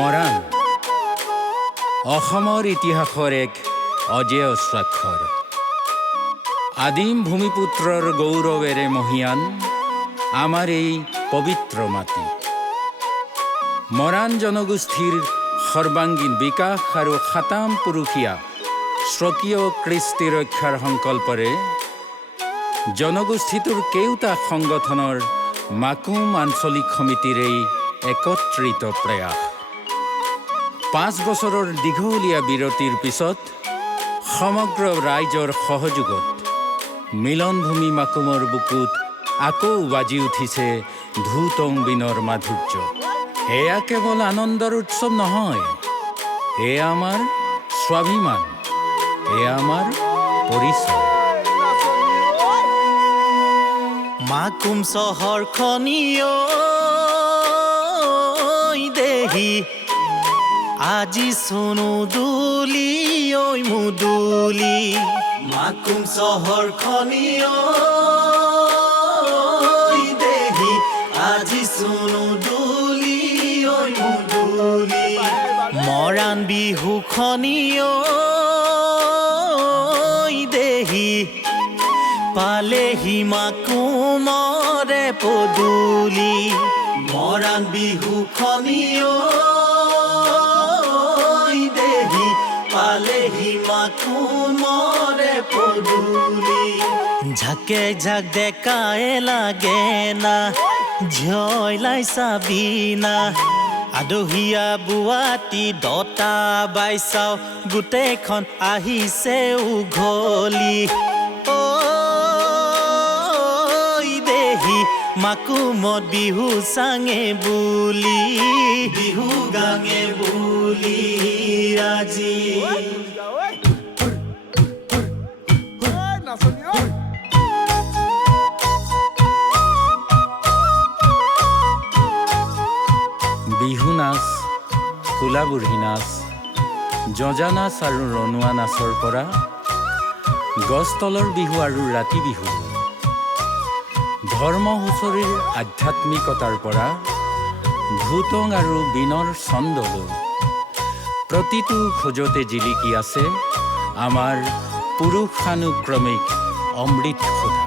মৰাণ অসমৰ ইতিহাসৰ এক অজেয় স্বাক্ষৰ। আদিম ভূমিপুত্ৰৰ গৌৰৱেৰে মহিয়ান আমাৰ এই পবিত্ৰ মাটি। মৰাণ জনগোষ্ঠীৰ সৰ্বাংগীন বিকাশ আৰু সাতাম পুৰুষীয়া স্বকীয় কৃষ্টি ৰক্ষাৰ সংকল্পৰে জনগোষ্ঠীটোৰ কেওটা সংগঠনৰ মাকুম আঞ্চলিক সমিতিৰ এই একত্ৰিত প্ৰয়াস। 5 বছৰৰ দীঘলীয়া বিৰতিৰ পিছত সমগ্ৰ ৰাইজৰ সহযোগত মিলনভূমি মাকুমৰ বুকুত আকৌ বাজি উঠিছে ধুতং বীণৰ মাধুৰ্য। এয়া কেৱল আনন্দৰ উৎসৱ নহয়, এয়া আমাৰ স্বাভিমান, এয়া আমাৰ পৰিচয়। মাকুম চহৰখনিও দেহি আজি সোনো দুলি ঐ মুদুলি। মাকুম চহৰখনিও দেহি আজি সোনো দুলি ঐ মুদুলি। মৰাণ বিহুখনিও দেহি পালেহি মাকুমৰে পদূলি। মৰাণ বিহুখনিও দেহি পালেহি মাকুমৰে পদূলি। ঝাকে ঝাক ডেকাই লাগে না ঝয়লাই চাবিনা। আদহীয়া বুৱাটি দতা বাইচাও গোটেইখন আহিছে উঘলি। মাকুমত বিহু চাঙে বুলি বিহু গাঙে বুলি আজি। বিহু নাচ, কোলাবুঢ়ী নাচ, জজা নাচ আৰু ৰণুৱা নাচৰ পৰা গছতলৰ বিহু আৰু ৰাতি বিহু, ধৰ্ম হুঁচৰিৰ আধ্যাত্মিকতাৰ পৰা ধুতং আৰু বীণৰ ছন্দলৈ প্ৰতিটো খোজতে জিলিকি আছে আমাৰ পুৰুষানুক্ৰমিক অমৃত সুধা।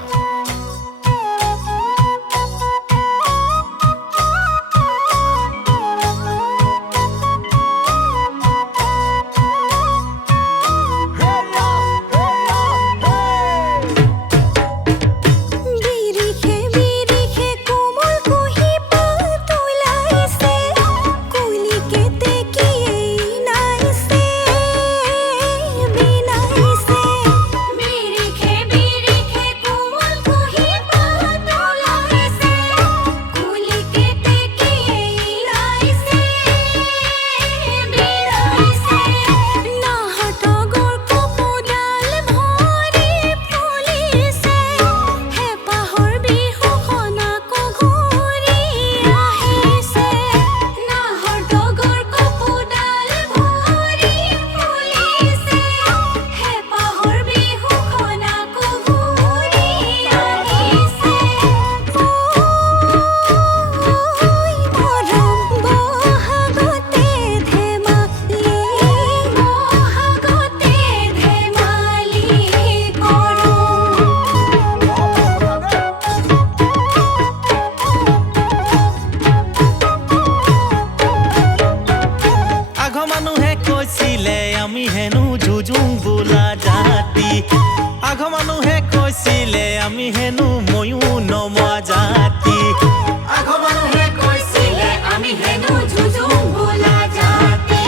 আমি হেনো যুঁজুং বোলা জাতি। আঘ মানুহে কৈছিলে আমি হেনো ময়ো নমোৱা জাতি। আঘ মানুহে কৈছিলে আমি হেনো যুঁজুং বোলা জাতি।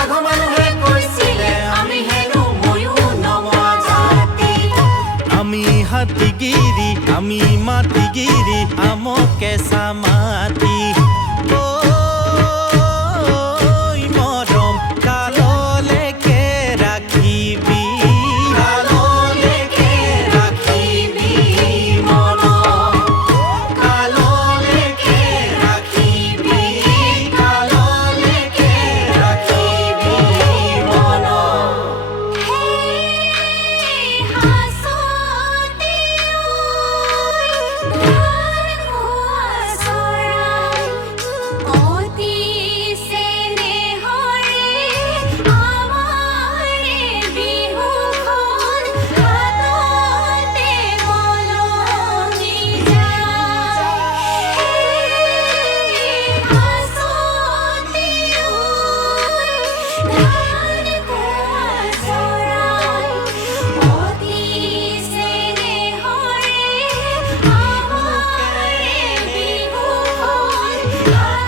আঘ মানুহে কৈছিলে আমি হেনো ময়ো নমোৱা জাতি। আমি হাতীগিৰি, আমি মাটিগিৰি, আমকে চামাতি। Soy লা